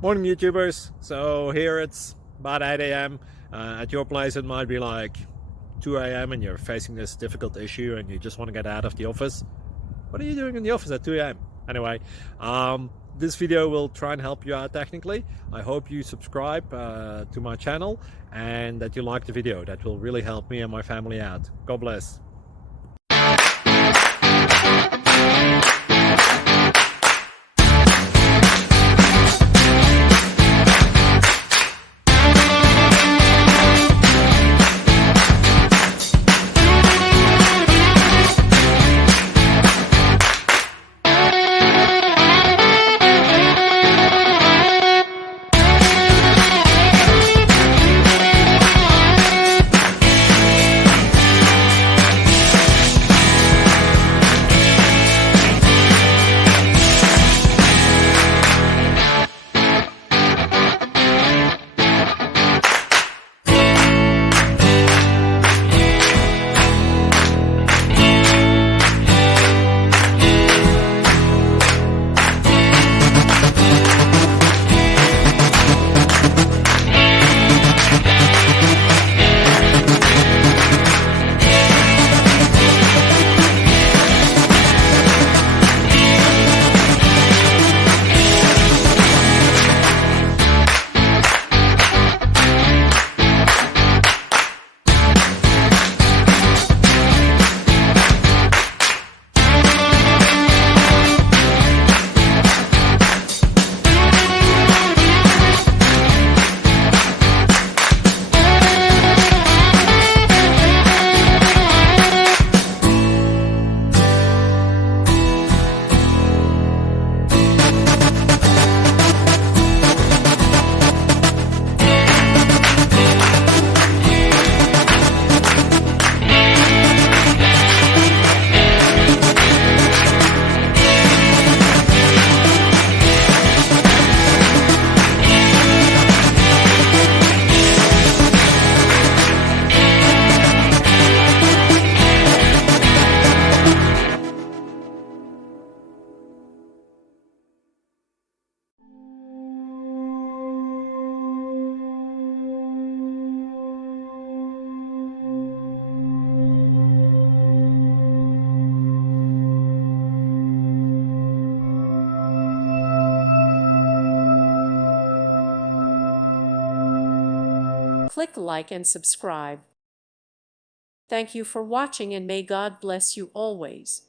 Morning YouTubers. So here it's about 8 a.m. At your place it might be like 2 a.m. and you're facing this difficult issue and you just want to get out of the office. What are you doing in the office at 2 a.m.? Anyway, this video will try and help you out technically. I hope you subscribe to my channel and that you like the video. That will really help me and my family out. God bless. Click like and subscribe. Thank you for watching and may God bless you always.